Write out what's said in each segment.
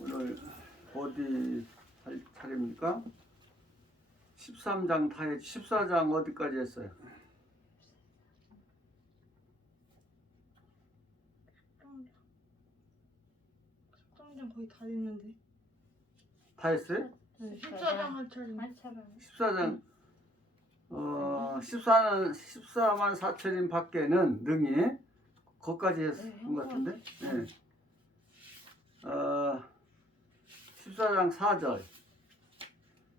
오늘 어디 할 차례입니까? 13장 다 했, 14장 어디까지 했어요? 13장 거의 다 됐는데. 다 했어요? 14장 할 차례. 14장 14만 4천인 밖에는 능히 거기까지 했은 것 같은데. 네. 14장 4절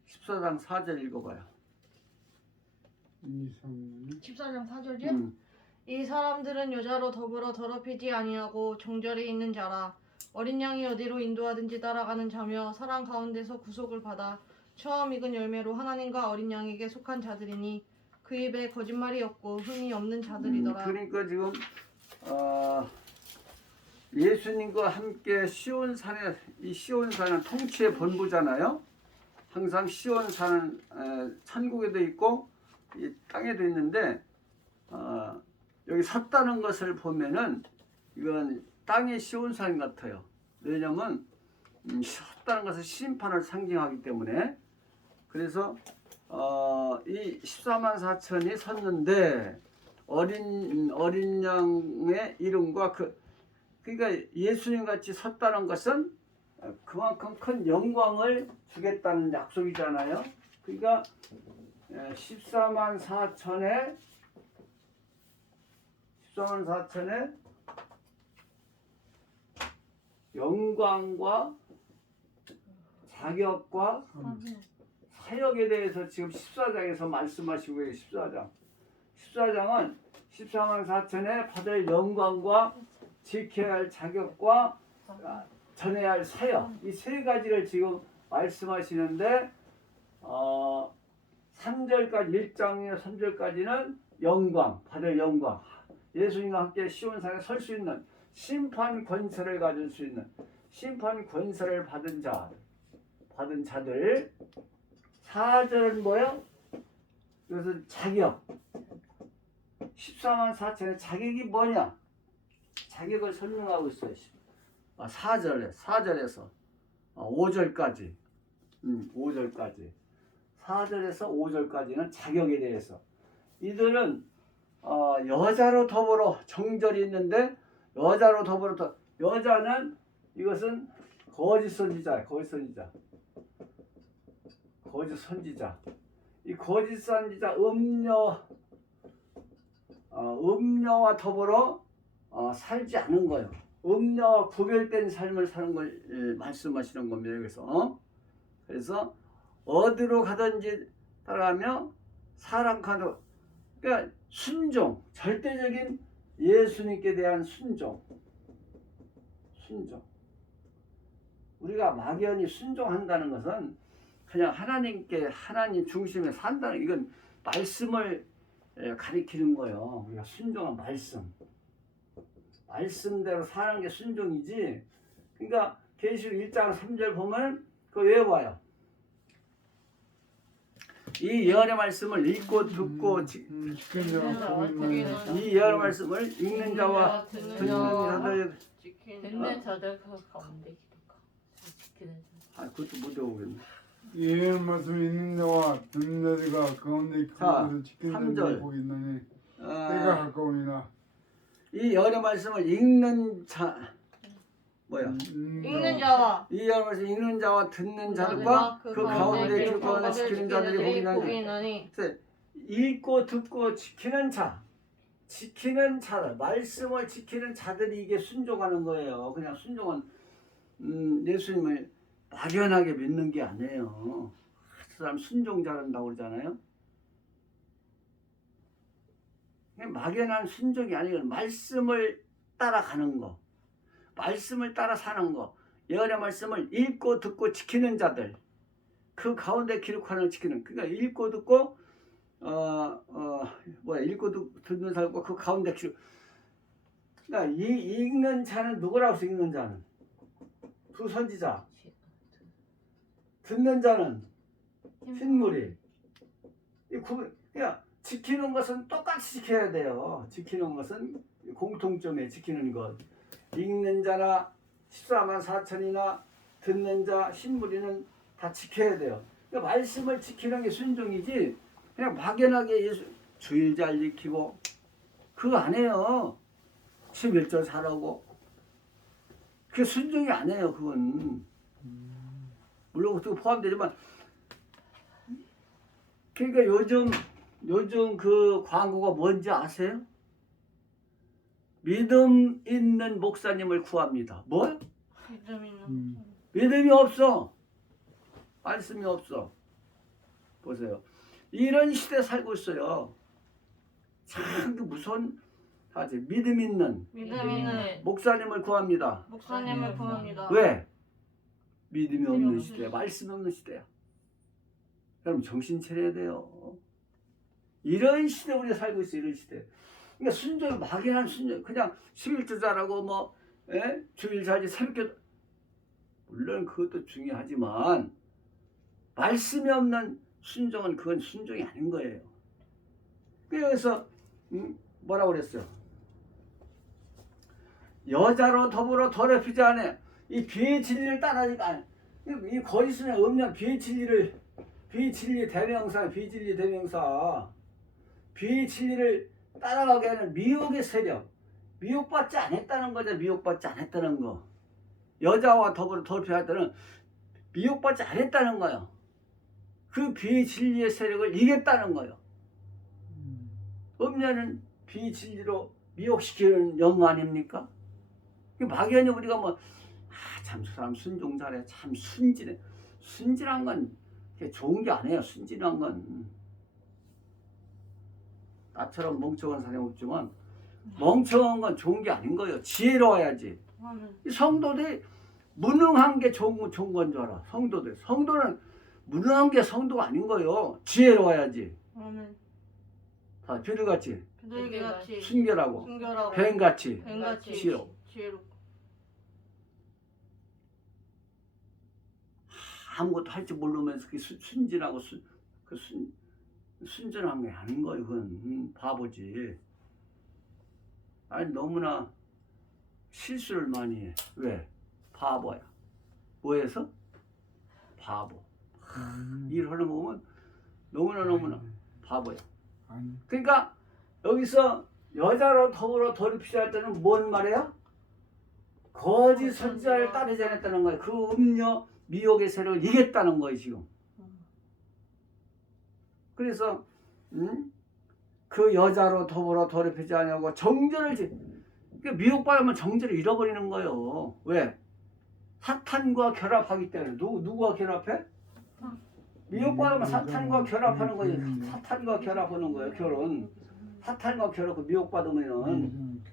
14장 4절 읽어봐요. 14장 4절이요? 이 사람들은 여자로 더불어 더럽히지 아니하고 정절이 있는 자라. 어린 양이 어디로 인도하든지 따라가는 자며 사랑 가운데서 구속을 받아 처음 익은 열매로 하나님과 어린 양에게 속한 자들이니 그 입에 거짓말이 없고 흠이 없는 자들이더라. 그러니까 지금 예수님과 함께 시온산에, 이 시온산은 통치의 본부잖아요. 항상 시온산은 천국에도 있고 이 땅에도 있는데 여기 섰다는 것을 보면은 이건 땅의 시온산 같아요. 왜냐면 섰다는 것은 심판을 상징하기 때문에. 그래서 이 14만 4천이 섰는데 어린 양의 이름과 그러니까 예수님 같이 섰다는 것은 그만큼 큰 영광을 주겠다는 약속이잖아요. 그러니까 14만 4천에 영광과 자격과 사역에 대해서 지금 14장에서 말씀하시고 있어요. 14장은 14만 4천에 받을 영광과 지켜야 할 자격과 전해야 할 사역, 이 세 가지를 지금 말씀하시는데 3절까지 1장의 3절까지는 영광, 받을 영광, 예수님과 함께 시온산에 설 수 있는 심판 권세를 가질 수 있는 심판 권세를 받은 자들. 4절은 뭐야? 이것은 자격. 14만 4천의 자격이 뭐냐? 자격을 설명하고 있어요. 4절에서 5절까지. 5절까지. 4절에서 5절까지는 자격에 대해서. 이들은 여자로 더불어 정절이 있는데 여자로 더불어 여자는 이것은 거짓 선지자. 이 거짓 선지자 음녀와 더불어 살지 않은 거예요. 음녀와 구별된 삶을 사는 걸 말씀하시는 겁니다. 그래서 어디로 가든지 따라가며 사랑하는, 그러니까 순종, 절대적인 예수님께 대한 순종. 우리가 막연히 순종한다는 것은 그냥 하나님 중심에 산다는, 이건 말씀을 가리키는 거예요. 우리가 순종한 말씀대로 사는 게 순종이지. 그러니까 계시록 1장 3절 보면 그거 외워봐요. 이 예언의 말씀을 읽고 듣고 이 예언의 말씀을 읽는 자와 듣는 자들 듣는 자들 그 가운데 지키는 자. 그것도 못 외우겠네. 예언 말씀 읽는 자와 듣는 자들과 가운데 그것을 지키는 자를 보고 있나니 때가 가까우니라. 이 예언의 말씀을 읽는 자 읽는 자와 이 예언의 말씀 읽는 자와 듣는 자들과 그 가운데 기록하고 지키는 자들이 보기 나니. 읽고 듣고 지키는 자들, 말씀을 지키는 자들이 이게 순종하는 거예요. 그냥 순종은 예수님을 막연하게 믿는 게 아니에요. 그 사람 순종 잘한다고 그러잖아요. 막연한 순종이 아니고 말씀을 따라가는 거, 말씀을 따라 사는 거, 예언의 말씀을 읽고 듣고 지키는 자들, 그 가운데 기록하는 지키는. 그러니까 읽고 듣고 읽고 듣는 사람과 그 가운데 기록. 그러니까 이 읽는 자는 누구라고 해서 읽는 자는 두 선지자, 듣는 자는 흰물이. 그러니까 지키는 것은 똑같이 지켜야 돼요. 지키는 것은 공통점에 지키는 것. 읽는 자나 14만 4천이나 듣는 자, 신부리는 다 지켜야 돼요. 그러니까 말씀을 지키는 게 순종이지 그냥 막연하게 예수 주일 잘 지키고 그거 안 해요. 11절 잘하고 그게 순종이 아니에요. 그건 물론 그것도 포함되지만 그러니까 요즘 그 광고가 뭔지 아세요? 믿음 있는 목사님을 구합니다. 뭐? 믿음 있는 믿음이 없어. 말씀이 없어. 보세요. 이런 시대에 살고 있어요. 참 무서운 하지. 믿음 있는 목사님을 구합니다. 목사님을 구합니다. 왜? 믿음이 없는 시대야. 말씀이 없는 시대야. 여러분 정신 차려야 돼요. 이런 시대 우리가 살고 있어. 이런 시대. 그러니까 순종이 막연한 순종. 그냥 11주 잘하고 뭐 주일 잘지 새롭게 물론 그것도 중요하지만 말씀이 없는 순종은 그건 순종이 아닌 거예요. 그래서 뭐라고 그랬어요? 여자로 더불어 더럽히지 않아. 이 비의 진리를 따라니까 이 거짓말에 없는 비의 진리를 비진리 대명사 비진리 대명사 비의 진리를 따라가게 하는 미혹의 세력 미혹받지 않았다는 거죠. 미혹받지 않았다는 거. 여자와 더불어 더럽힐 때는 미혹받지 않았다는 거예요. 그 비진리의 세력을 이겼다는 거예요. 음녀는 비진리로 미혹시키는 영웅 아닙니까? 막연히 우리가 뭐 참 저 사람 순종 잘해 참 순진해. 순진한 건 좋은 게 아니에요. 순진한 건 나처럼 멍청한 사람이 없지만 멍청한 건 좋은 게 아닌 거예요. 지혜로워야지. 이 성도들이 무능한 게 좋은 건 줄 알아. 성도는 무능한 게 성도가 아닌 거예요. 지혜로워야지. 다 비둘기같이 순결하고 뱀같이 지혜롭고 아무것도 할 줄 모르면서 순진하고 순전한 게 아닌 거예요. 그건 바보지. 아니 너무나 실수를 많이 해. 왜? 바보야. 뭐해서? 바보. 일하는 거 보면 너무나 바보야. 그러니까 여기서 여자로 더불어 더럽히지 할 때는 뭔 말이야? 거짓 선지자를 따르지 않았다는 거예요. 그 음녀 미혹의 세력을 이겼다는 거예요 지금. 그래서 그 여자로 더불어 더럽히지 않냐고 정죄를 그러니까 미혹받으면 정죄를 잃어버리는 거예요. 왜? 사탄과 결합하기 때문에. 누구와 결합해? 미혹받으면 사탄과 결합하는 거예요. 사탄과 결합하는 거예요. 결혼. 사탄과 결합하고 미혹받으면은.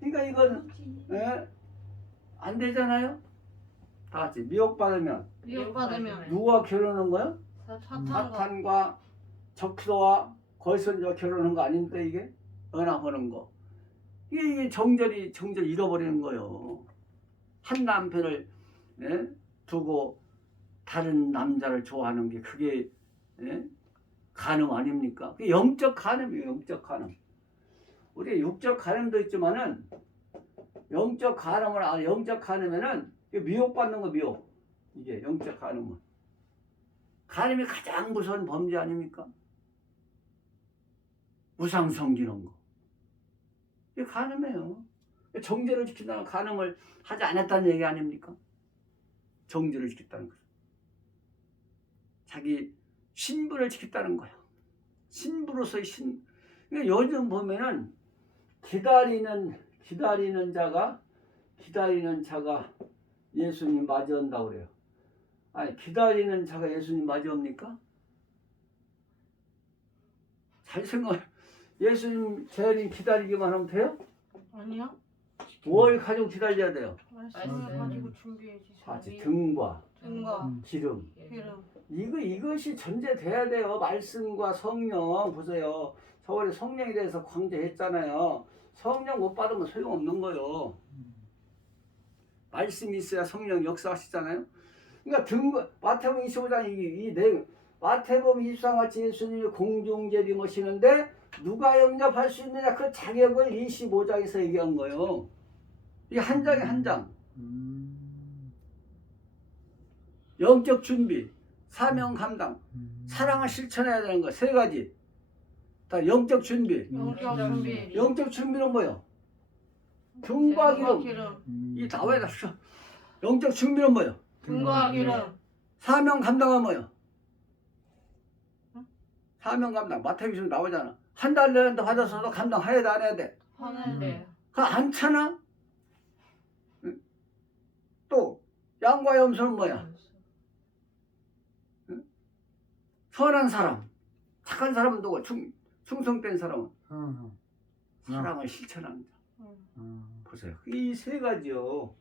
그러니까 이건 안 되잖아요. 다 같이 미혹받으면 누가 결혼한 거예요? 사탄과 적수와 거짓선지와 결혼한 거 아닌데 이게 연합하는 거. 이게 정절이 잃어버리는 거예요. 한 남편을 두고 다른 남자를 좋아하는 게 그게 간음 아닙니까? 그게 영적 간음이에요. 영적 간음. 우리 육적 간음도 있지만은 영적 간음에는 미혹받는 거 미혹. 이게 영적 간음은. 간음이 가장 무서운 범죄 아닙니까? 우상 섬기는 거. 이게 간음이에요. 정죄를 지킨다는 간음을 하지 않았다는 얘기 아닙니까? 정죄를 지켰다는 거죠. 자기 신분을 지켰다는 거예요. 신부로서의 그러니까 요즘 보면은 기다리는 자가 예수님 맞이한다고 그래요. 아니 기다리는 자가 예수님 맞이합니까? 잘 생각해. 예수님 재림 기다리기만 하면 돼요? 아니요. 뭘 가지고 기다려야 돼요? 말씀을 가지고 준비해주세요. 아직 등과 기름. 이것이 전제돼야 돼요. 말씀과 성령. 보세요. 저번에 성령에 대해서 강조했잖아요. 성령 못 받으면 소용없는 거예요. 말씀이 있어야 성령 역사하시잖아요. 그러니까 등과 마태복음 25장 이 내용. 마태복음 24장 같이 예수님이 공중재림하시는데 누가 영접할 수 있느냐 그 자격을 25장에서 얘기한 거예요. 이게 한 장에 한 장. 영적 준비, 사명 감당, 사랑을 실천해야 되는 거 세 가지. 다 영적 준비. 영적 준비. 영적 준비는 뭐요? 등과 기름. 기름. 이 나와야 돼. 영적 준비는 뭐요? 등과 기름. 사명 감당은 뭐요? 사명 감당. 마태복음 나오잖아. 한 달 내는데 받아서도 감당해야 돼, 안 해야 돼? 하는데 그거 안 차나? 또 양과 염소는 뭐야? 선한 사람, 착한 사람은 누구? 충성된 사람은 사랑을 실천하는 자. 보세요. 이 세 가지요.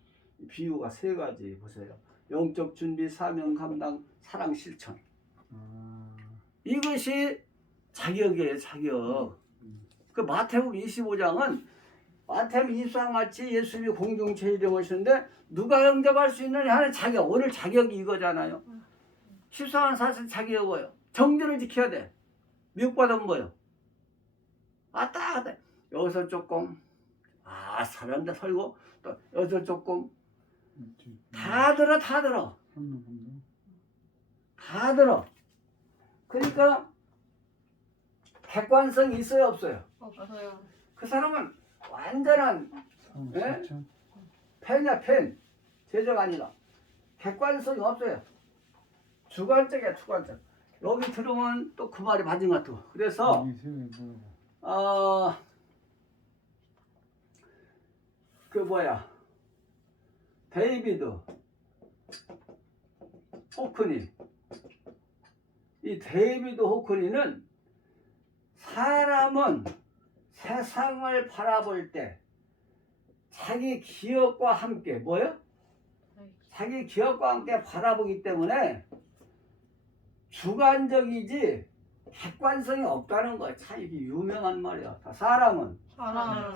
비유가 세 가지 보세요. 영적 준비, 사명 감당, 사랑 실천. 이것이 자격이에요, 자격. 그 마태복음 25장은 마태복음 24장 같이 예수님이 공중체일에 오시는데 누가 영접할 수 있느냐 하는 자격. 오늘 자격이 이거잖아요. 14장 사실 자격이 뭐예요? 정죄를 지켜야 돼. 미혹받으면 뭐예요? 왔다 갔다. 여기서 조금 사람들 설고 또 여기서 조금 다 들어. 그러니까 객관성이 있어요, 없어요? 없어요. 그 사람은 완전한 펜이야, 펜. 제자가 아니라 객관성이 없어요. 주관적이야, 주관적. 여기 들으면 또 그 말이 맞은 것 같아. 그래서 데이비드 호크니. 이 데이비드 호크니는 사람은 세상을 바라볼 때 자기 기억과 함께 뭐요? 자기 기억과 함께 바라보기 때문에 주관적이지 객관성이 없다는 거야. 참 이게 유명한 말이야. 사람은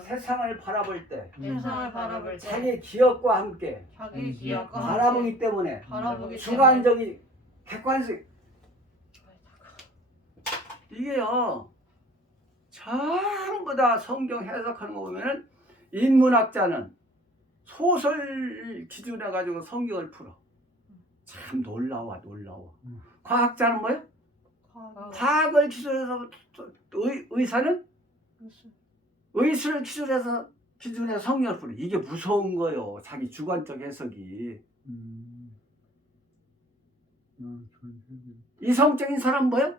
세상을 바라볼 때 세상을 바라볼 때 자기 기억과 함께 자기 기억과 바라보기 때문에 바라보기 주관적인 객관성 이게요 전부 다 성경 해석하는 거 보면은 인문학자는 소설 기준해 가지고 성경을 풀어. 참 놀라워. 과학자는 뭐예요? 과학을 기준해서 의사는 의술을 기준해서 성경을 풀어. 이게 무서운 거요. 자기 주관적 해석이. 이성적인 사람 뭐예요?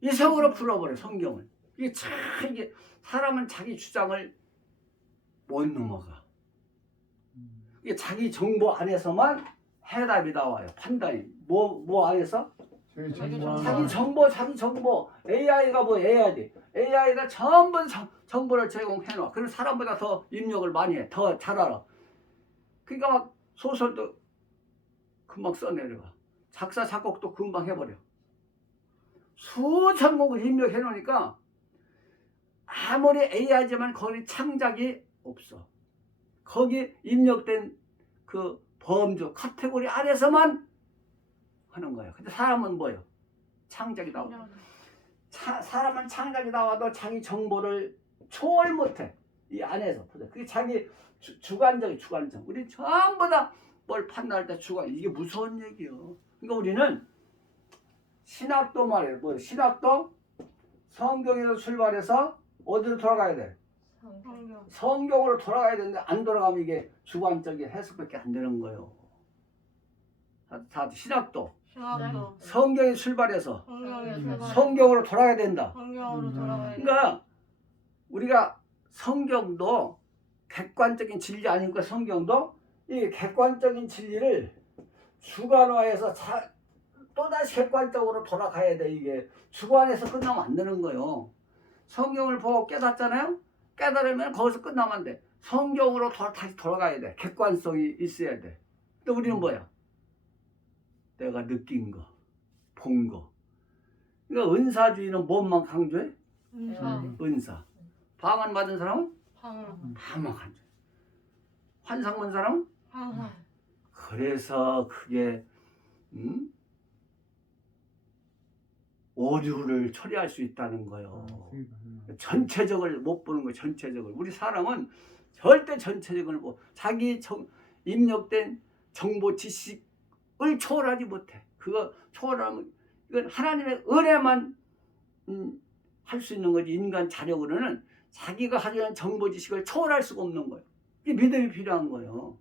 이성으로 풀어버려 성경을. 이게 참 이게 사람은 자기 주장을 못 넘어가. 이게 자기 정보 안에서만 해답이 나와요. 판단이 뭐 안에서? 자기 정보. AI가 뭐 AI가 전부 정보를 제공해놔. 그래서 사람보다 더 입력을 많이 해. 더 잘 알아. 그러니까 막 소설도 금방 써내려가. 작사 작곡도 금방 해버려. 수천 곡을 입력해 놓으니까 아무리 AI지만 거기 창작이 없어. 거기 입력된 그 범주 카테고리 안에서만 하는 거예요. 근데 사람은 뭐예요? 창작이 나오고. 사람은 창작이 나와도 자기 정보를 초월 못해. 이 안에서. 그게 자기 주관적. 우리 전부 다 뭘 판단할 때 주관. 이게 무서운 얘기예요. 그러니까 우리는 신학도 말이에요. 뭐 신학도 성경에서 출발해서 어디로 돌아가야 돼? 성경으로 돌아가야 되는데 안 돌아가면 이게 주관적인 해석밖에 안 되는 거예요. 다 신학도 성경에 출발해서 성경으로 돌아가야 된다. 그러니까 우리가 성경도 객관적인 진리 아니니까 성경도 이 객관적인 진리를 주관화해서 또다시 객관적으로 돌아가야 돼. 이게 주관에서 끝나면 안 되는 거예요. 성경을 보고 깨닫잖아요. 깨달으면 거기서 끝나면 안 돼. 성경으로 다시 돌아가야 돼. 객관성이 있어야 돼. 또 우리는 뭐야? 내가 느낀 거, 본 거. 그러니까 은사주의는 뭐만 강조해? 은사. 방언 받은 사람은? 방언 강조해. 환상 본 사람은? 그래서 그게 오류를 처리할 수 있다는 거예요. 전체적을 못 보는 거예요. 전체적을. 우리 사람은 절대 전체적을 자기 입력된 정보 지식 초월하지 못해. 그거 초월하면 이건 하나님의 은혜만 할 수 있는 거지. 인간 자력으로는 자기가 가지고 있는 정보 지식을 초월할 수가 없는 거예요. 이게 믿음이 필요한 거예요.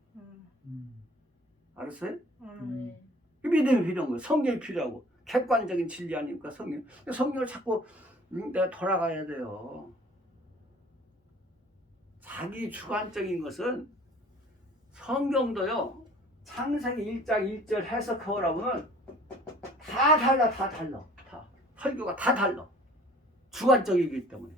알았어요? 네. 믿음이 필요한 거예요. 성경이 필요하고 객관적인 진리 아닙니까? 성경을 자꾸 내가 돌아가야 돼요. 자기 주관적인 것은 성경도요. 창세기 1장 1절 해석하라면 다 달라. 다 설교가 다 달라. 주관적이기 때문에.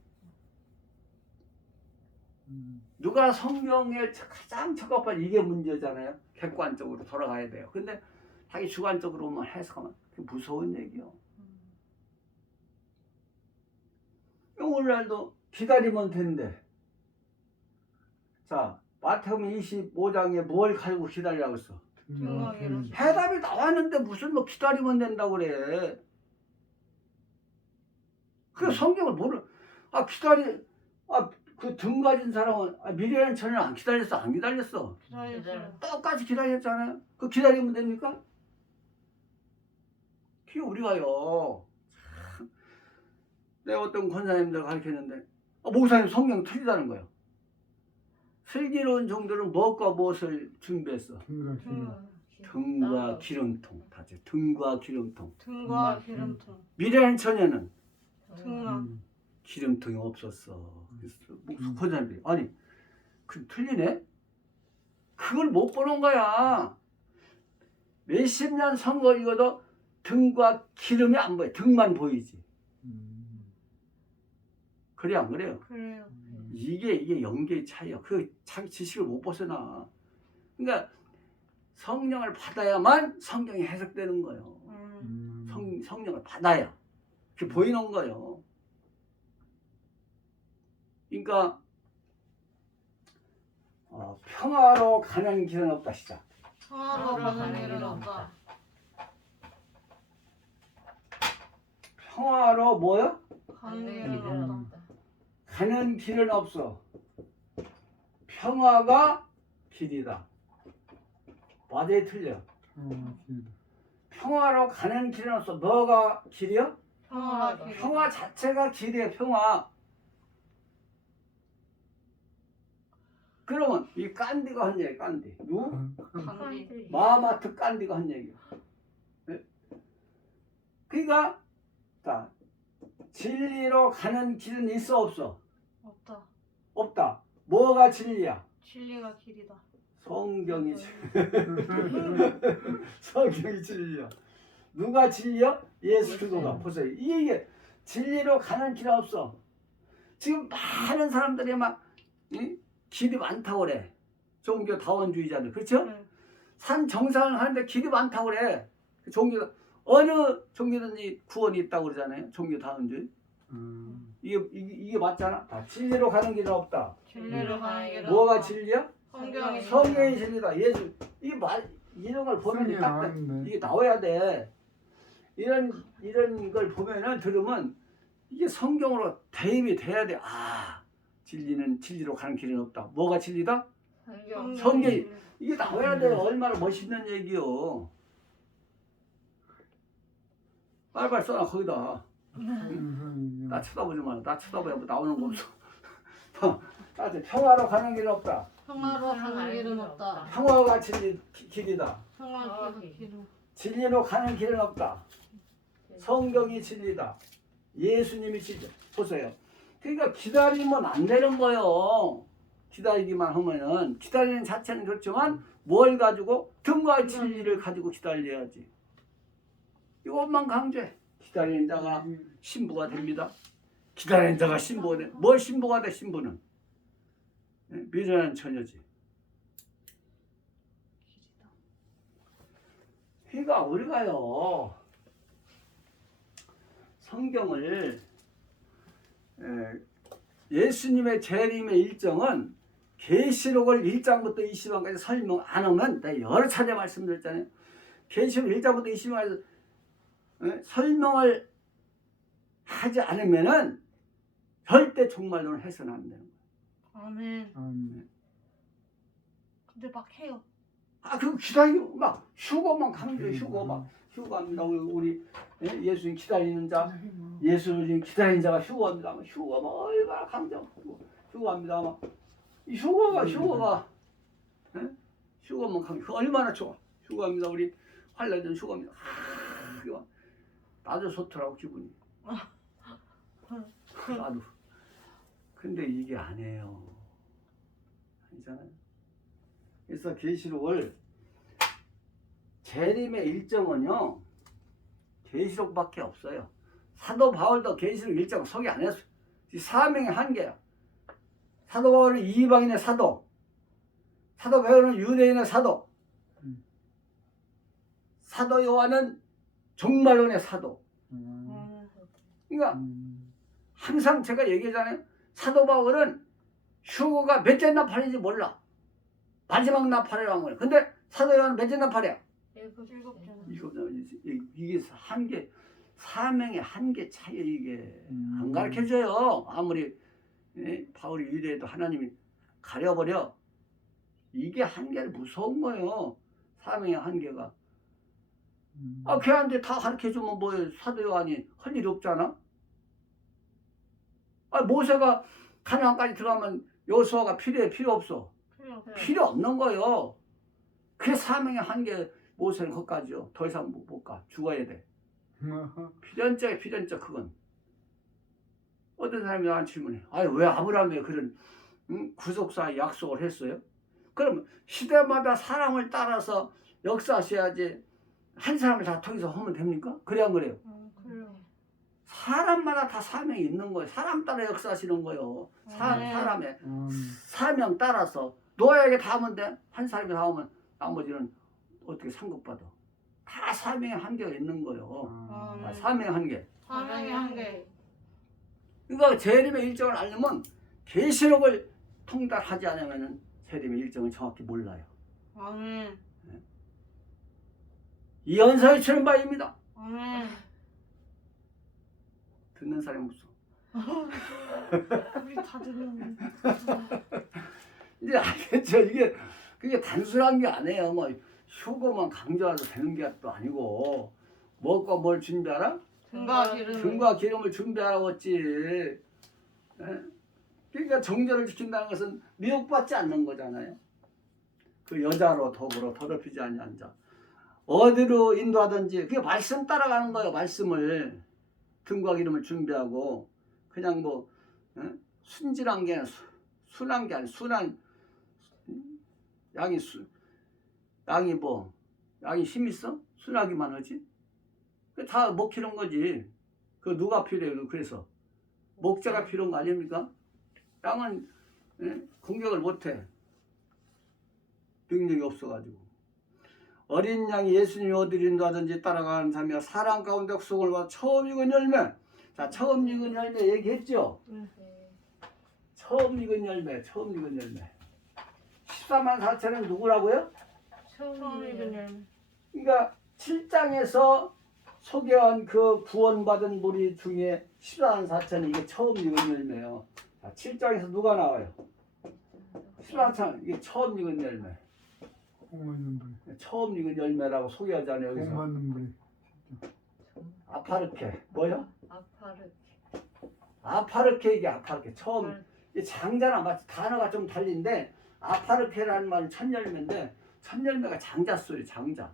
누가 성경에 가장 적합한 이게 문제잖아요. 객관적으로 돌아가야 돼요. 근데 자기 주관적으로만 해석하면 그게 무서운 얘기요. 오늘날도 기다리면 된대. 자, 마태복음 25장에 뭘 가지고 기다리라고 했어? 해답이 나왔는데 무슨 뭐 기다리면 된다고 그래. 그 성경을 그 등 가진 사람은 미래는 전혀 안 기다렸어? 안 기다렸어? 기다렸어요. 똑같이 기다렸잖아요. 그 기다리면 됩니까? 그게 우리가요. 내가 어떤 권사님들 가르쳤는데 목사님 성경 틀리다는 거예요. 슬기로운 종들은 무엇과 무엇을 준비했어? 등과 기름통. 다시 등과 기름통. 등과 기름통. 미래는 처녀는 등과 기름통이 없었어. 그래서 권사님들이 아니 그 틀리네? 그걸 못 보는 거야. 몇십 년 선거 이거도 등과 기름이 안 보여. 등만 보이지. 그래 안 그래요? 그래요. 이게 영계의 차이야. 그 자기 지식을 못 벗어나. 그러니까 성령을 받아야만 성경이 해석되는 거예요. 성령을 받아야 그게 보이는 거예요. 그러니까 평화로 가는 길은 없다. 시작. 평화로 가는 길은 없다. 평화로 뭐요? 가는 길은 없다. 가는 길은 없어. 평화가 길이다. 맞아요, 틀려? 평화로 가는 길은 없어. 뭐가 길이야? 평화가 길. 평화 자체가 길이야. 평화. 그러면 이 깐디가 한 얘기. 깐디. 누구? 간디. 마하마트 깐디가 한 얘기야. 네? 그러니까 자, 진리로 가는 길은 있어 없어? 없다. 없다. 뭐가 진리야? 진리가 길이다. 성경이 성경이 진리야. 누가 진리야? 예수 그리스도가. 보세요. 이게 진리로 가는 길은 없어. 지금 많은 사람들이 막 길이 많다고 그래. 종교 다원주의자들. 그렇죠? 네. 산 정상을 하는데 길이 많다고 그래. 종교 어느 종교든지 구원이 있다고 그러잖아요. 종교 다원주의. 이게 맞잖아. 다 진리로 가는 길은 없다. 진리로 가는 길은 뭐가 없다. 진리야? 성경이 성경이 진리다. 예수 이런 걸 보면 딱 이게 나와야 돼. 이런 걸 보면은 들으면 이게 성경으로 대입이 돼야 돼. 아, 진리는 진리로 가는 길은 없다. 뭐가 진리다? 성경이 이게 나와야 돼. 얼마나 멋있는 얘기요. 빨리빨리 써놔 거기다. 나 쳐다보지 마. 나 쳐다봐야 뭐 나오는 거 없어. 나한테 평화로 가는 길은 없다. 평화로 가는 길은 없다. 평화가 길이다. 평화가 길은 진리로 가는 길은 없다. 성경이 진리다. 예수님이 진리. 보세요. 그러니까 기다리면 안 되는 거예요. 기다리기만 하면은 기다리는 자체는 그렇지만 뭘 가지고 등과 진리를 가지고 기다려야지. 이것만 강조해. 기다리는 자가 신부가 됩니다. 기다리는 자가 신부가 돼. 뭘 신부가 돼? 신부는 미련한 처녀지. 그러니까 우리가요 성경을 예수님의 재림의 일정은 계시록을 1장부터 20장까지 설명 안 하면 내가 여러 차례 말씀드렸잖아요. 계시록 1장부터 20장까지 설명을 하지 않으면은 절대 종말론을 해서는 안 되는 거예요. 아멘. 근데 막 해요. 그거 기다리고 막 휴거만 강조해. 휴거 막 휴거합니다. 우리 예수님 기다리는 자, 예수님 기다리는 자가 휴거합니다. 휴거 막 얼마나 강조하고 휴거합니다. 막 이 휴거가 휴거만 강조. 얼마나 좋아. 휴거합니다. 우리 환란전 휴거합니다. 휴거. 나도 좋더라고 기분이. 나도. 근데 이게 아니에요. 아니잖아요. 그래서 계시록을 재림의 일정은요 계시록밖에 없어요. 사도 바울도 계시록 일정 소개 안 했어요. 사명의 한계야. 사도 바울은 이방인의 사도, 사도 베드로는 유대인의 사도, 사도 요한은 종말론의 사도. 그러니까 항상 제가 얘기하잖아요. 사도 바울은 휴거가 몇째 나팔인지 몰라. 마지막 나팔이라는 거예요. 근데 사도 요한은 몇째 나팔이야? 7개. 이게 한계, 사명의 한계 차이에 이게 안 가르쳐줘요. 아무리 바울이 위대해도 하나님이 가려버려. 이게 한계를 무서운 거예요. 사명의 한계가. 걔한테 다 가르쳐주면 뭐예요? 사도 요한이 할 일이 없잖아. 모세가 가나안까지 들어가면 여호수아가 필요해? 필요 없어? 필요 없는 거예요. 그게 사명의 한계. 모세는 거기까지요. 더 이상 못 가. 죽어야 돼. 필연적 그건. 어떤 사람이 나한테 질문해. 왜 아브라함이 그런 구속사의 약속을 했어요? 그럼 시대마다 사람을 따라서 역사하셔야지 한 사람을 다 통해서 하면 됩니까? 그래 안 그래요? 사람마다 다 사명이 있는 거예요. 사람 따라 역사하시는 거예요. 사람의 사명 따라서 노아에게 다 하면 돼. 한 사람이 다 하면 나머지는 어떻게 상급받아. 다 사명의 한계가 있는 거예요. 사명의 한계. 사명의 한계. 그러니까 재림의 일정을 알려면 계시록을 통달하지 않으면 재림의 일정을 정확히 몰라요. 아멘. 이 연서에 치는 바입니다. 아멘. 듣는 사람이 없어. 우리 다 듣는. 이제 알겠죠? 그게 단순한 게 아니에요. 휴거만 강조해도 되는 게 또 아니고 먹고 뭘 준비하라? 등과 기름을 준비하라고 했지. 그러니까 정절을 지킨다는 것은 미혹받지 않는 거잖아요. 그 여자로 더불어 더럽히지 아니한 자. 어디로 인도하든지 그게 말씀 따라가는 거예요. 말씀을. 등과 기름을 준비하고 그냥 순진한 게 아니라 순한 게 아니라 순한 양이 힘 있어? 순하기만 하지? 다 먹히는 거지. 그 누가 필요해요? 그래서 목자가 필요한 거 아닙니까? 양은 공격을 못해. 능력이 없어가지고. 어린 양이 예수님이 어디로 인도하든지 따라가는 자며 사랑 가운데 속을 봐 처음 익은 열매. 자, 처음 익은 열매 얘기했죠? 처음 익은 열매. 14만 4천은 누구라고요? 처음 읽은 열매. 그러니까 7장에서 소개한 그 구원받은 무리 중에 14만 4천이 이게 처음 익은 열매예요. 자, 7장에서 누가 나와요? 14천 이게 처음 익은 열매. 처음 익은 열매라고 소개하잖아요. 여기서. 아파르케 뭐요? 아파르케 이게 아파르케 처음. 이 장자랑 마치 단어가 좀 달린데 아파르케라는 말은 첫 열매인데 첫 열매가 장자 소리 장자.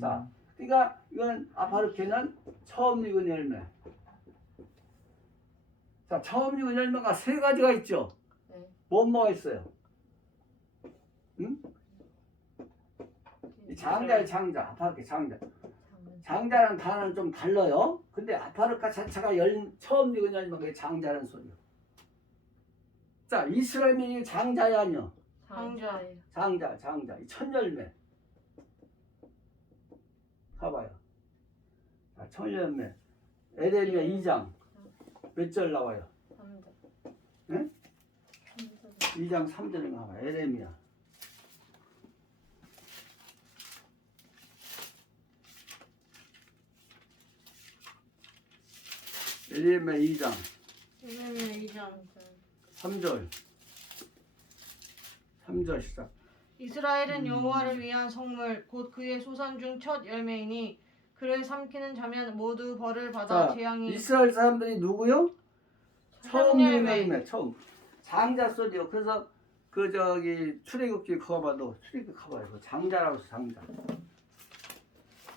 자, 그러니까 이건 아파르케는 처음 익은 열매. 자, 처음 익은 열매가 세 가지가 있죠. 뭐가 있어요? 응? 장자의 장자, 아파르케 장자. 장자라는 단어는 좀 달라요. 근데 아파르카 자체가 처음 익은 열매가 장자라는 소리예요. 자, 이스라엘이 장자야 아니요? 장자. 이 첫 열매. 봐봐요. 자, 첫 열매. 에레미야 2장. 몇 절 나와요? 3절. 2장 3절에 나와. 에레미야. 에레미야 2장 3절 시작. 이스라엘은 여호와를 위한 성물 곧 그의 소산 중 첫 열매이니 그를 삼키는 자면 모두 벌을 받아 자, 재앙이 이스라엘 사람들이 누구요? 처음 열매. 열매 처음 장자 소리요. 그래서 그 저기 출애굽기 그거 봐도 출애굽기 가봐요. 그 장자라고 해서 장자.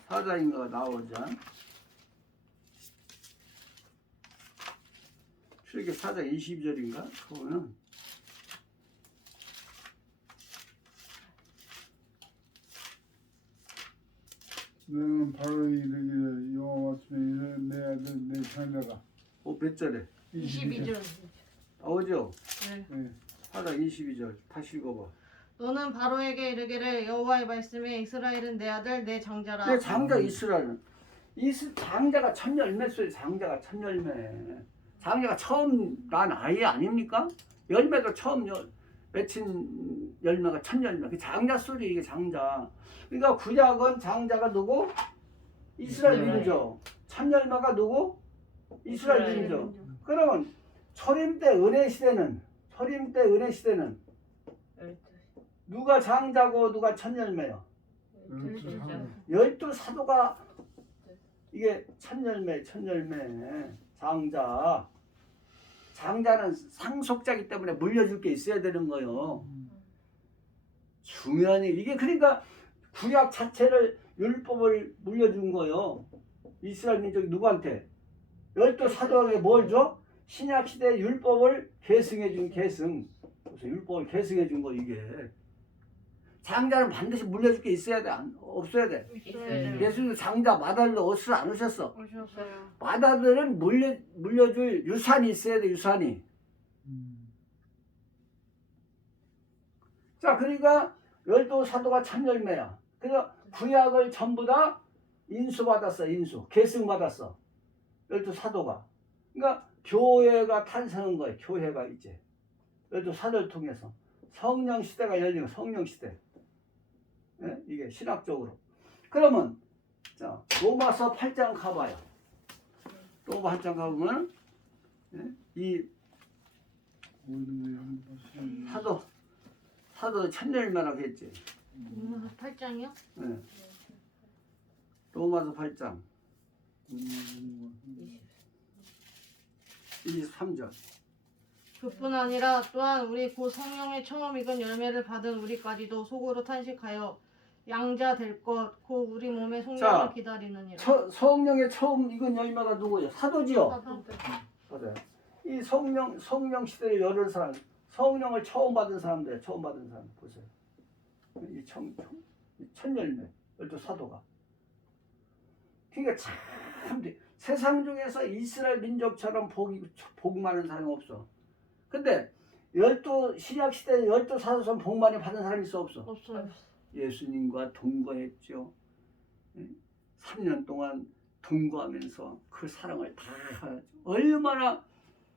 사자인가 나오죠. 출애굽기 4장 22절인가? 그거는 너는 바로 이르기를 여호와 말씀에 내 아들 내 장자가 몇 절에? 22절. 나오죠? 네. 네. 4장 22절 다시 읽어봐. 너는 바로에게 이르기를 여호와의 말씀에 이스라엘은 내 아들 내 장자라. 근데 장자 이스라엘은 장자가 첫 열매 소리. 장자가 첫 열매. 장자가 처음 난 아이 아닙니까? 열매도 처음 맺힌 열매가 첫 열매. 그 장자 소리 이게 장자. 그러니까 구약은 장자가 누구? 이스라엘 민족. 첫 열매가 누구? 이스라엘 민족. 그러면 초림 때 은혜 시대는 누가 장자고 누가 첫 열매요? 열두 사도가 이게 첫 열매 장자는 상속자이기 때문에 물려줄 게 있어야 되는 거예요. 중요한 이게 그러니까 구약 자체를 율법을 물려준 거예요. 이스라엘 민족이 누구한테? 열두 사도에게 뭘 줘? 신약 시대 율법을 계승해 준 계승. 그래서 율법을 계승해 준 거 이게. 장자는 반드시 물려줄 게 있어야 돼? 없어야 돼? 예수님 장자 마다들도 옷을 안 오셨어. 오셨어요. 마다들은 물려줄 유산이 있어야 돼. 유산이. 자, 그러니까 열두 사도가 첫 열매야. 그래서 구약을 전부 다 인수받았어. 계승받았어. 열두 사도가. 그러니까 교회가 탄생한 거예요. 교회가 이제 열두 사도를 통해서 성령 시대가 열리는 성령 시대. 예? 이게 신학적으로. 그러면 자, 로마서 8장 가봐요. 로마 8장 가보면 예? 이 사도 첫 열매라고 했지. 8장이요? 예. 로마서 8장 23절. 그뿐 아니라 또한 우리 곧 성령의 처음 익은 열매를 받은 우리까지도 속으로 탄식하여 양자 될 것 곧 우리 몸의 성령을 자, 기다리느니라. 성령의 처음 익은 열매가 누구예요? 사도지요. 사도들. 맞아요. 이 성령 시대를 열은 사람, 성령을 처음 받은 사람들, 보세요. 이 첫 열매, 열두 사도가. 그러니까 참 세상 중에서 이스라엘 민족처럼 복 많은 사람이 없어. 근데 신약 시대 열두 사도선 복 많이 받은 사람이 있어 없어? 없어요. 예수님과 동거했죠. 3년 동안 동거하면서 그 사랑을 다 얼마나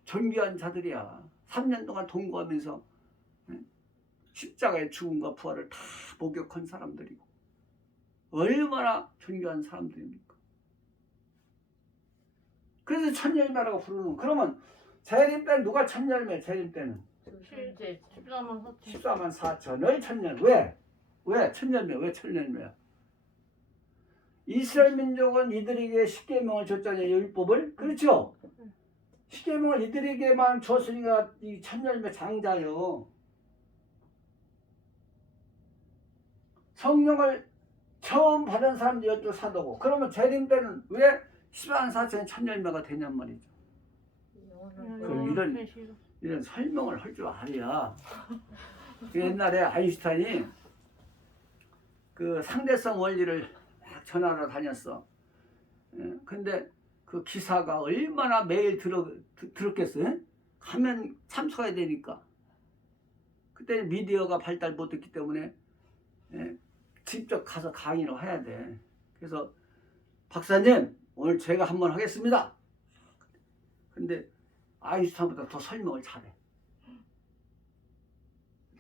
존귀한 자들이야. 3년 동안 동거하면서 십자가의 죽음과 부활을 다 목격한 사람들이고 얼마나 존귀한 사람들입니까? 그래서 첫 열매라고 부르는. 그러면 재림 때는 누가 첫 열매? 재림 때는 14만 4천의 첫 열매. 왜 첫 열매? 왜 첫 열매야? 이스라엘 민족은 이들에게 십계명을 줬잖아요. 율법을. 그렇죠? 십계명을 이들에게만 줬으니까 이 첫 열매 장자요. 성령을 처음 받은 사람들이 열두 사도고. 그러면 재림 때는 왜 14만 4천의 첫 열매가 되냔 말이죠. 이런 설명을 할 줄 알아야. 옛날에 아인슈타인이 그 상대성 원리를 막 전하러 다녔어. 근데 그 기사가 얼마나 매일 들었겠어요? 가면 참석해야 되니까. 그때 미디어가 발달 못했기 때문에 직접 가서 강의를 해야 돼. 그래서 박사님 오늘 제가 한번 하겠습니다. 근데 아인슈타인보다 더 설명을 잘해.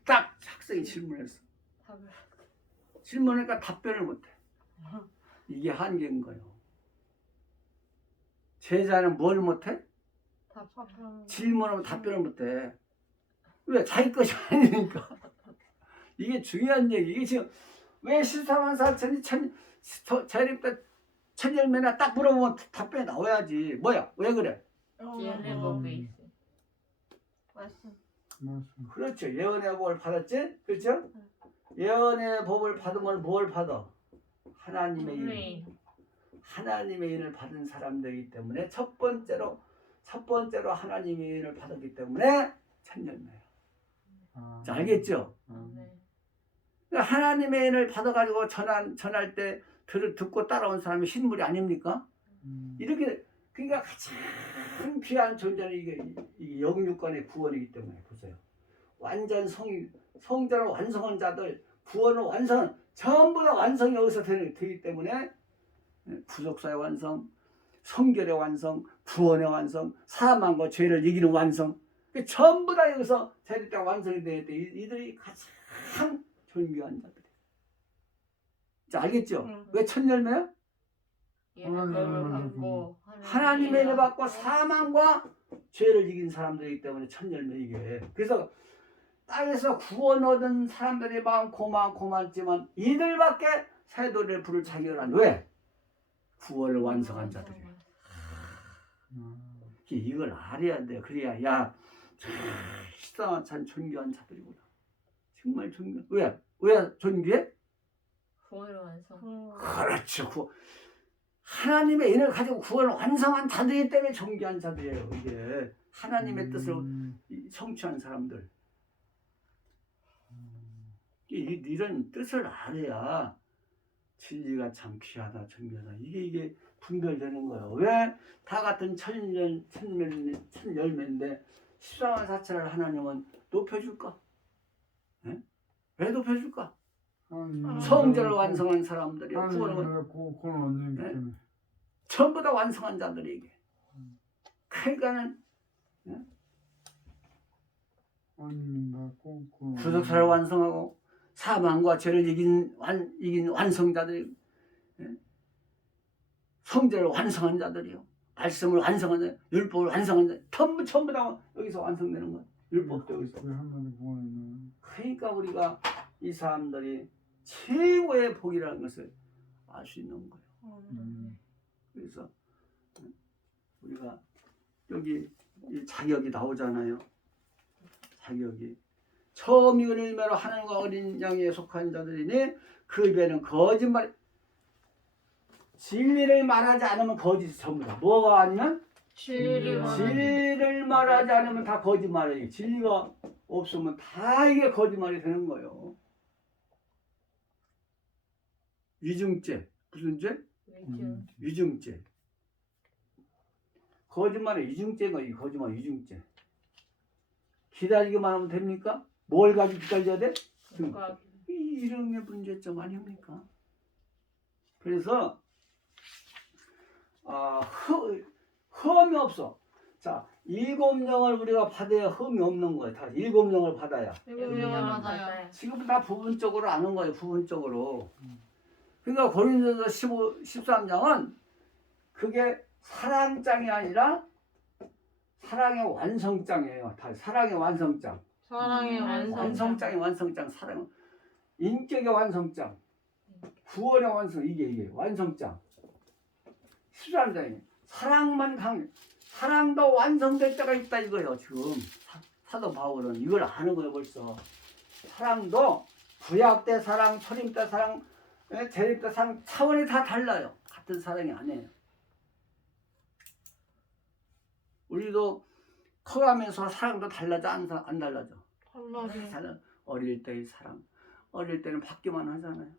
딱 학생이 질문했어. 질문하니까 답변을 못해. 이게 한계인 거예요. 제자는 뭘 못해? 질문하면 답변을 못해. 왜? 자기 것이 아니니까. 이게 중요한 얘기. 이게 지금 왜 십사만 사천이 재림때 천열매나 딱 물어보면 답변이 나와야지. 뭐야? 왜 그래? 예언의 법에 있어. 말씀. 말씀. 그렇죠. 예언의 법을 받았지? 그렇죠? 예언의 법을 받으면 뭘 받아? 하나님의 일. 네. 하나님의 일을 받은 사람들이기 때문에 첫 번째로 하나님의 일을 받았기 때문에 천년매야. 아. 자, 알겠죠? 네. 그러니까 하나님의 일을 받아가지고 전할 때 듣고 따라온 사람이 신물이 아닙니까? 이렇게 그러니까 가장 귀한 존재는 이게 영육간의 구원이기 때문에 보세요. 완전 성전을 완성한 자들, 구원을 완성, 전부 다 완성이 여기서 되기 때문에 구속사의 완성, 성결의 완성, 구원의 완성, 사망과 죄를 이기는 완성, 전부 다 여기서 재림때 완성이 되기 때문에 이들이 가장 존귀한 자들이에요. 자, 알겠죠? 왜 천열매야? 예언의 법을 받고 하나님의 일을 받고 사망과 죄를 이긴 사람들이기 때문에 천열매 이게. 그래서 땅에서 구원 얻은 사람들이 많고 많지만 이들밖에 새 노래를 부를 자격을 안. 왜? 구원을 완성한 자들이에요. 이걸 알아야 돼요. 그래야 야, 참 존귀한 자들이구나. 정말 존귀. 왜 존귀해? 구원을 완성. 그렇죠. 하나님의 인을 가지고 구원을 완성한 자들이기 때문에 존귀한 자들이에요. 이게 하나님의 뜻을 성취한 사람들. 이런 뜻을 알아야 진리가 참 귀하다, 존귀하다. 이게 분별되는 거예요. 왜 다 같은 천열매인데 14만 4천을 하나님은 높여줄까? 네? 왜 높여줄까? 성전을 완성한 사람들이요. 구원을 네? 전부 다 완성한 자들에게. 그러니까는 구속사를 완성하고 사망과 죄를 이긴 완성자들이, 성전을 완성한 자들이요. 말씀을 완성한 자, 율법을 완성한 자, 전부 다 여기서 완성되는 거예요. 율법도 여기서. 그러니까 우리가 이 사람들이 최고의 복이라는 것을 알 수 있는 거예요. 그래서 우리가 여기 이 자격이 나오잖아요. 자격이 처음 이은 의미로 하나님과 어린 양에 속한 자들이니 그 입에는 거짓말, 진리를 말하지 않으면 거짓이 전부 다. 뭐가 아니면? 진리를 말하지 않으면 다 거짓말이에요. 진리가 없으면 다 이게 거짓말이 되는 거예요. 위증죄. 무슨 죄? 위증죄. 거짓말은 위증죄가 이 거짓말 위증죄. 기다리기만 하면 됩니까? 뭘 가지고 기다려야 돼? 이런 게 문제점 아닙니까? 그래서 흠이 없어. 자, 7영을 우리가 받아야 흠이 없는 거예요. 다 7영을 받아야. 7영을 받아요. 지금 다 부분적으로 아는 거예요. 부분적으로. 그러니까 고린도서 13장은 그게 사랑장이 아니라 사랑의 완성장이에요. 다 사랑의 완성장. 사랑의 완성장이 완성장. 사랑. 인격의 완성장. 구원의 완성. 이게 완성장. 13장이 사랑만 사랑도 완성될 때가 있다 이거예요. 지금 사도 바울은 이걸 아는 거예요. 벌써 사랑도 구약 때 사랑, 초림 때 사랑, 재림 때 사랑 차원이 다 달라요. 같은 사랑이 아니에요. 우리도 커가면서 사랑도 달라져 안 달라져? 달라져. 어릴 때의 사랑, 어릴 때는 받기만 하잖아요.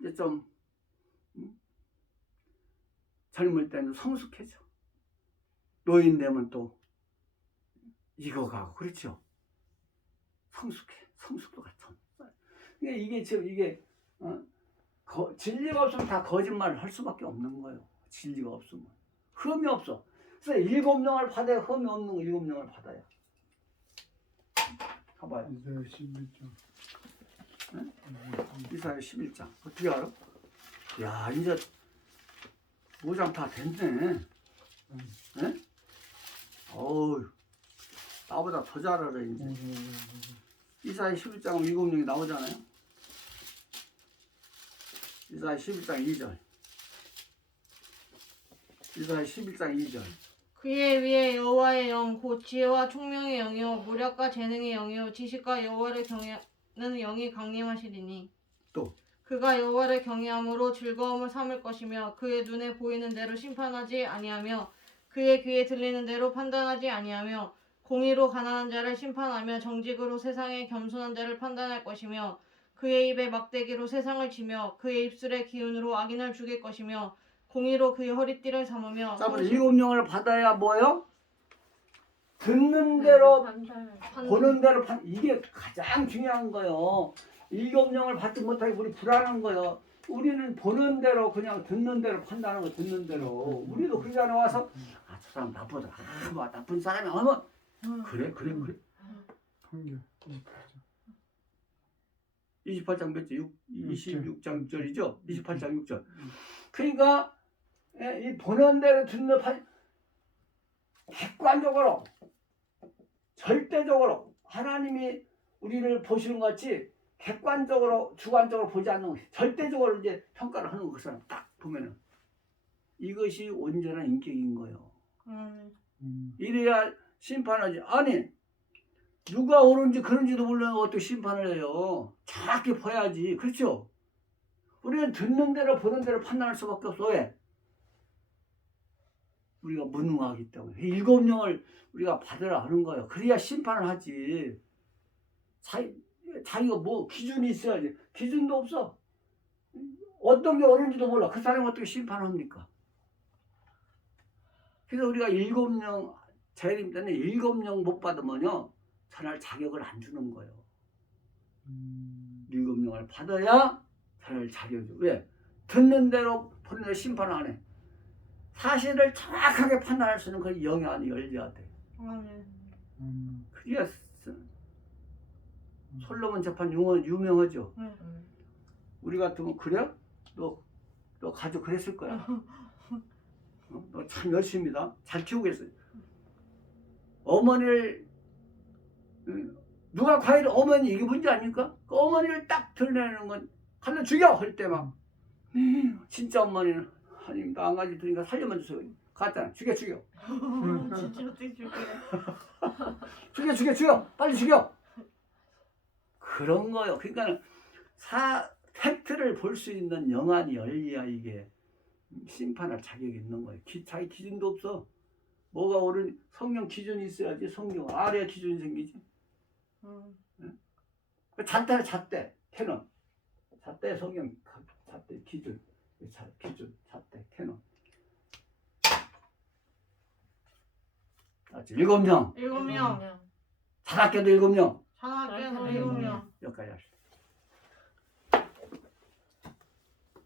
이제 좀 젊을 때는 성숙해져. 노인 되면 또 익어가고 그렇죠. 성숙도가 좀. 이게 지금 진리가 없으면 다 거짓말을 할 수밖에 없는 거예요. 진리가 없으면 흠이 없어. 그래서 7영을 받아야 흠이 없는 거 7영을 받아야. 가봐요. 이사야 11장. 어떻게 알아? 야, 이제 5장 다 됐네. 어우, 나보다 더 잘 알아 이제. 이사야 11장 7명이 나오잖아요. 이사야 11장 2절. 이사야 11장 2절. 그의 위에 여호와의 영 곧 지혜와 총명의 영이요 무력과 재능의 영이요 지식과 여호와를 경외하는 영이 강림하시리니 또 그가 여호와를 경외함으로 즐거움을 삼을 것이며 그의 눈에 보이는 대로 심판하지 아니하며 그의 귀에 들리는 대로 판단하지 아니하며 공의로 가난한 자를 심판하며 정직으로 세상의 겸손한 자를 판단할 것이며 그의 입에 막대기로 세상을 치며 그의 입술의 기운으로 악인을 죽일 것이며 공의로 그의 허리띠를 삼으며 자, 우리 7명을 받아야 뭐요? 듣는 대로 보는 대로 이게 가장 중요한 거요. 7명을 받지 못하게 우리 불안한 거요. 우리는 보는 대로 그냥 듣는 대로 판단하는 거 듣는 대로. 우리도 그 자리에 와서 아, 저 사람 나쁘다. 아, 뭐 나쁜 사람이 하면 그래. 판결. 28장 몇 절? 26장 6절이죠? 28장 6절. 그러니까 이 보는 대로 듣는 객관적으로 절대적으로 하나님이 우리를 보시는 것 같이 객관적으로 주관적으로 보지 않는 것이 절대적으로 이제 평가를 하는 것을 딱 보면은 이것이 온전한 인격인 거예요. 이래야 심판하지. 아니 누가 옳은지 그런지도 모르는 어떻게 심판을 해요. 정확히 봐야지. 그렇죠? 우리는 듣는 대로 보는 대로 판단할 수밖에 없어. 왜? 우리가 무능하기 때문에 7명을 우리가 받으라 하는 거예요. 그래야 심판을 하지. 자기가 뭐 기준이 있어야지. 기준도 없어. 어떤 게 옳은지도 몰라. 그 사람이 어떻게 심판합니까? 그래서 우리가 7명 재림 때는 7명 못 받으면요 차라리 자격을 안 주는 거예요. 7명을 받아야 차라리 자격을 줘. 왜? 듣는 대로 보는 대로 심판을 안 해. 사실을 정확하게 판단할 수 있는 그 영이 안에 열려야 돼. 그래야 솔로몬 재판 유명하죠. 우리 같으면 그래? 너 가족 그랬을 거야. 너 참 열심히다. 잘 키우고 있어요. 어머니를 누가 과연 어머니 이게 문제 아닙니까? 그 어머니를 딱 드러내는 건 칼로 죽여 할 때 막 진짜 어머니는 하나님 나 한 가지 들으니까 살려만 주세요. 갔잖아. 죽여. 진짜 어떻게 죽여. 빨리 죽여. 그런 거요. 그러니까 팩트를 볼 수 있는 영안이 열려야 이게 심판할 자격이 있는 거예요. 자기 기준도 없어. 뭐가 옳은 성경 기준이 있어야지. 성경 아래 기준이 생기지. 잣대 캐논. 잣대 성경 잣대 기준. 잣대 캐논. 7명. 7명. 자학교도 7명. 산악계도 7명. 여기까지 합시다.